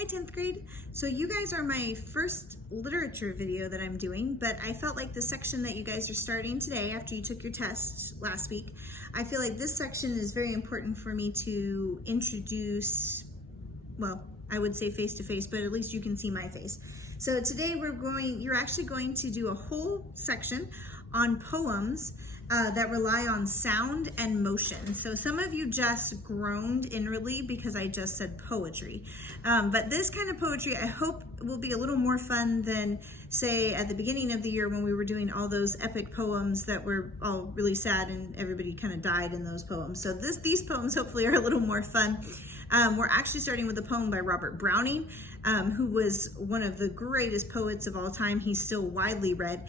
Hi 10th grade. So you guys are my first literature video that I'm doing, but I felt like the section that you guys are starting today after you took your test last week, I feel like this section is very important for me to introduce, well, I would say face to face, but at least you can see my face. So today you're actually going to do a whole section on poems that rely on sound and motion. So some of you just groaned inwardly because I just said poetry. But this kind of poetry I hope will be a little more fun than, say, at the beginning of the year when we were doing all those epic poems that were all really sad and everybody kind of died in those poems. So these poems hopefully are a little more fun. We're actually starting with a poem by Robert Browning, who was one of the greatest poets of all time. He's still widely read.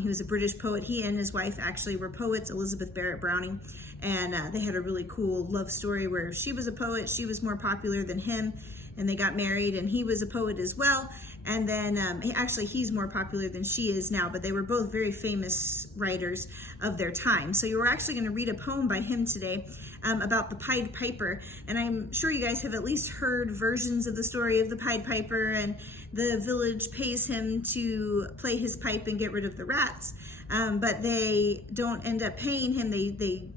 He was a British poet. He and his wife actually were poets, Elizabeth Barrett Browning, and they had a really cool love story where she was a poet, she was more popular than him, and they got married, and he was a poet as well. And then he's more popular than she is now, but they were both very famous writers of their time. So you're actually going to read a poem by him today about the Pied Piper. And I'm sure you guys have at least heard versions of the story of the Pied Piper, and the village pays him to play his pipe and get rid of the rats. But they don't end up paying him. They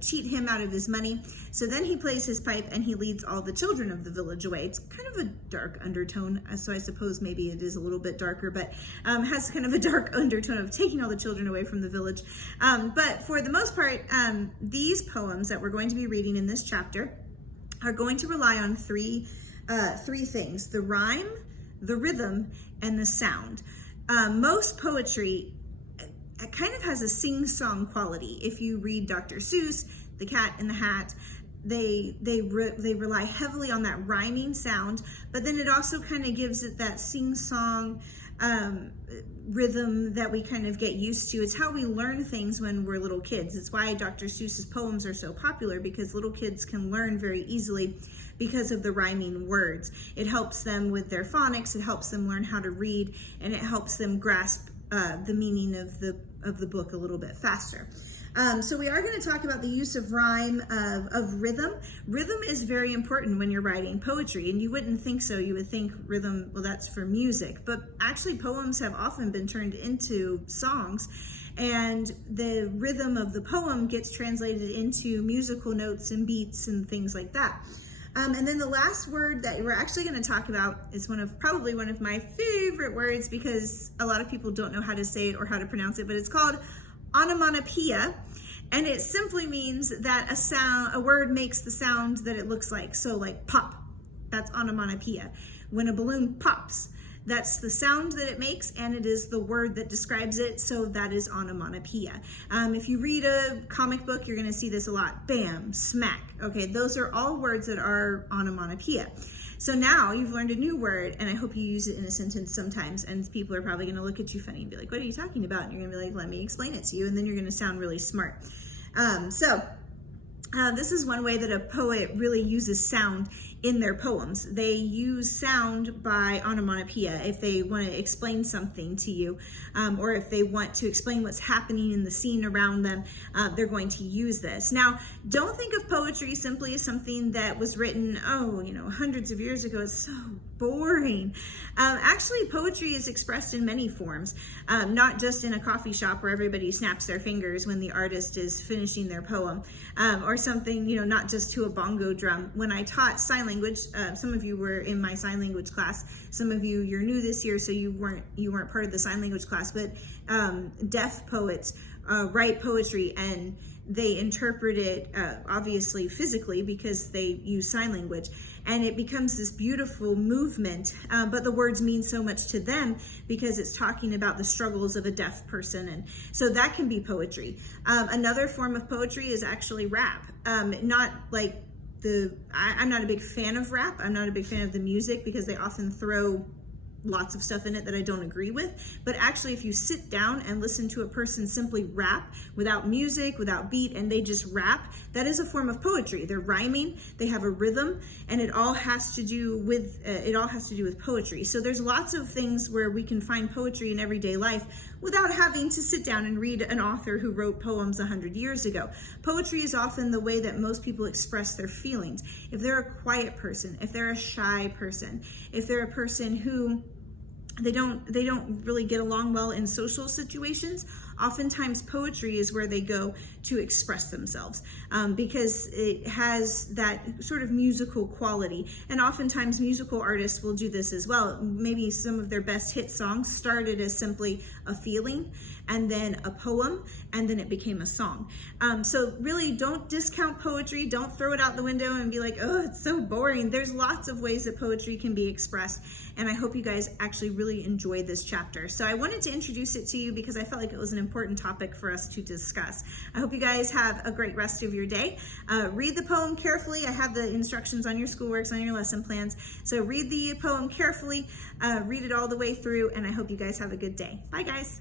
cheat him out of his money. So then he plays his pipe and he leads all the children of the village away. It's kind of a dark undertone, so I suppose maybe it is a little bit darker, but has kind of a dark undertone of taking all the children away from the village. But for the most part, these poems that we're going to be reading in this chapter are going to rely on three things: the rhyme, the rhythm, and the sound. Most poetry it kind of has a sing-song quality. If you read Dr. Seuss, The Cat in the Hat, they rely heavily on that rhyming sound, but then it also kind of gives it that sing-song rhythm that we kind of get used to. It's how we learn things when we're little kids. It's why Dr. Seuss's poems are so popular, because little kids can learn very easily because of the rhyming words. It helps them with their phonics, it helps them learn how to read, and it helps them grasp the meaning of the book a little bit faster. So we are going to talk about the use of rhyme, of rhythm. Rhythm is very important when you're writing poetry, and you wouldn't think so. You would think rhythm, well, that's for music, but actually poems have often been turned into songs, and the rhythm of the poem gets translated into musical notes and beats and things like that. And then the last word that we're actually going to talk about is probably one of my favorite words, because a lot of people don't know how to say it or how to pronounce it, but it's called onomatopoeia, and it simply means that a word makes the sound that it looks like. So like pop, that's onomatopoeia. When a balloon pops, that's the sound that it makes, and it is the word that describes it, so that is onomatopoeia. If you read a comic book, you're going to see this a lot. Bam, smack. Okay, those are all words that are onomatopoeia. So now you've learned a new word, and I hope you use it in a sentence sometimes, and people are probably going to look at you funny and be like, what are you talking about? And you're going to be like, let me explain it to you, and then you're going to sound really smart. This is one way that a poet really uses sound in their poems. They use sound by onomatopoeia if they want to explain something to you, or if they want to explain what's happening in the scene around them, they're going to use this. Now, don't think of poetry simply as something that was written, hundreds of years ago. It's so boring. Actually, poetry is expressed in many forms, not just in a coffee shop where everybody snaps their fingers when the artist is finishing their poem, or something, not just to a bongo drum. When I taught sign language, some of you were in my sign language class. Some of you're new this year, so you weren't part of the sign language class, but deaf poets write poetry, and they interpret it obviously physically because they use sign language, and it becomes this beautiful movement, but the words mean so much to them because it's talking about the struggles of a deaf person, and so that can be poetry. Another form of poetry is actually rap. Not like I'm not a big fan of rap. I'm not a big fan of the music because they often throw lots of stuff in it that I don't agree with. But actually, if you sit down and listen to a person simply rap without music, without beat, and they just rap, that is a form of poetry. They're rhyming, they have a rhythm, and it all has to do with poetry. So there's lots of things where we can find poetry in everyday life without having to sit down and read an author who wrote poems 100 years ago. Poetry is often the way that most people express their feelings. If they're a quiet person, if they're a shy person, if they're a person who they don't really get along well in social situations, oftentimes poetry is where they go to express themselves, because it has that sort of musical quality. And oftentimes musical artists will do this as well. Maybe some of their best hit songs started as simply a feeling, and then a poem, and then it became a song. So really, don't discount poetry. Don't throw it out the window and be like, oh, it's so boring. There's lots of ways that poetry can be expressed, and I hope you guys actually really enjoyed this chapter. So I wanted to introduce it to you because I felt like it was an important topic for us to discuss. I hope you guys have a great rest of your day. Read the poem carefully. I have the instructions on your schoolworks, on your lesson plans. So read the poem carefully, read it all the way through, and I hope you guys have a good day. Bye, guys.